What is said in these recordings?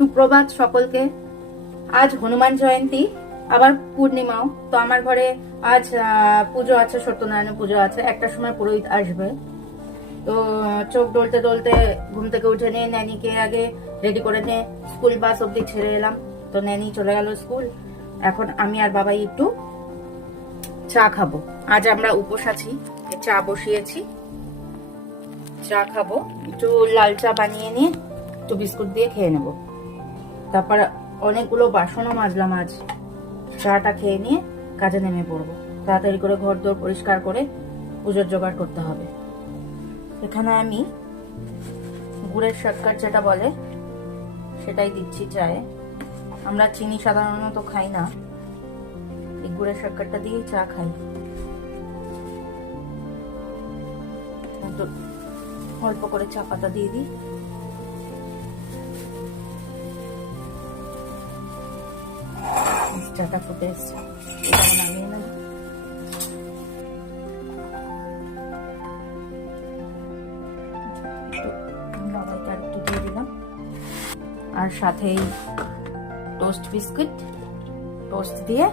সুপ্রভাত সকলকে। আজ হনুমান জয়ন্তী, আবার পূর্ণিমাও। তো আমার ঘরে আজ পুজো আছে, সত্যনারায়ণ পুজো আছে। একটার সময় পুরোহিত আসবে। তো চোখ ডলতে ডলতে ঘুম থেকে উঠে নিয়ে ন্যানিকে আগে রেডি করে নিয়ে স্কুল বাস অব্দি ছেড়ে এলাম। তো ন্যানি চলে গেল স্কুল। এখন আমি আর বাবাই একটু চা খাবো। আজ আমরা উপোস আছি, চা বসিয়েছি, চা খাবো। একটু লাল চা বানিয়ে নিয়ে একটু বিস্কুট দিয়ে খেয়ে নেব। তারপর অনেকগুলো বাসনও মাজলাম আজ। চাটা খেয়ে নিয়ে কাজে নেমে পড়বো। তাড়াতাড়ি করে ঘর দোর পরিষ্কার করে পুজোর জোগাড় করতে হবে। এখানে আমি গুড়ের শর্টকাট যেটা বলে সেটাই দিচ্ছি চায়ে। আমরা চিনি সাধারণত খাই না, এই গুড়ের শর্টকাটটা দিয়েই চা খাই। অল্প করে চা পাতা দিয়ে দিই। চাটা ফুটে এসছে, এটা নামিয়ে নেব। বাবাইকে একটু দিয়ে দিলাম, আর সাথেই টোস্ট বিস্কুট, টোস্ট দিয়ে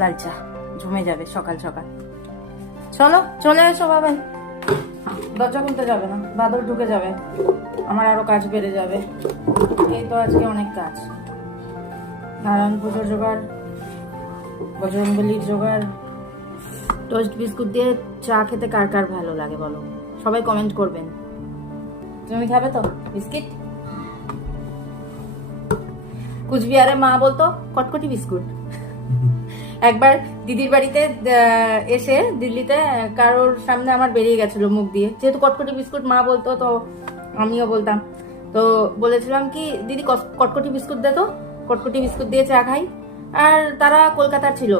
লাল চা। জমে যাবে সকাল সকাল। চলো চলে এসো বাবাই। দরজা খুলতে যাবে না, বাদর ঢুকে যাবে, আমার আরো কাজ বেড়ে যাবে। এই তো আজকে অনেক কাজ। নারায়ণ পুজোর জোগাড়, বজরংবলীর জোগাড়। টোস্ট বিস্কুট দিয়ে চা খেতে কার কার ভালো লাগে বলো, সবাই কমেন্ট করবেন। তুমি খাবে তো বিস্কিট? কুচবিহারে মা বলতো কটকটি বিস্কুট। একবার দিদির বাড়িতে এসে দিল্লিতে কারোর সামনে আমার বেরিয়ে গেছিল মুখ দিয়ে, যেহেতু কটকটি বিস্কুট মা বলতো তো আমিও বলতাম। তো বলেছিলাম কি দিদি কটকটি বিস্কুট দে তো, কটকটি বিস্কুট দিয়ে চা খাই। আর তারা কলকাতার ছিল,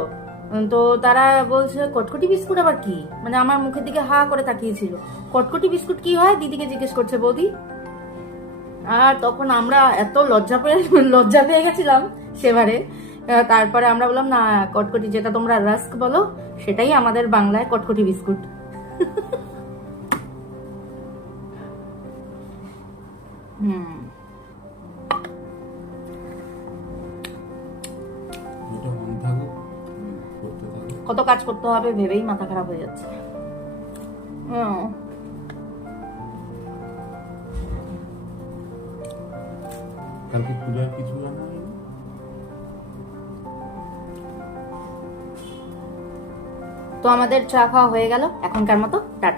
তো তারা বলছে কটকটি বিস্কুট আবার কি, মানে আমার মুখের দিকে হা করে তাকিয়েছিল। কটকটি বিস্কুট কি হয় দিদিকে জিজ্ঞেস করছে বৌদি। আর তখন আমরা এত লজ্জা পেয়ে গেছিলাম সেবারে। তারপরে আমরা বললাম না, কটকটি যেটা তোমরা রাস্ক বলো সেটাই আমাদের বাংলায় কটকটি বিস্কুট। কত কাজ করতে হবে ভেবেই মাথা খারাপ হয়ে যাচ্ছে। কালকে পূজার কিছু রান্না হয়নি? তো আমাদের চা খাওয়া হয়ে গেল, এখনকার মতো টাটা।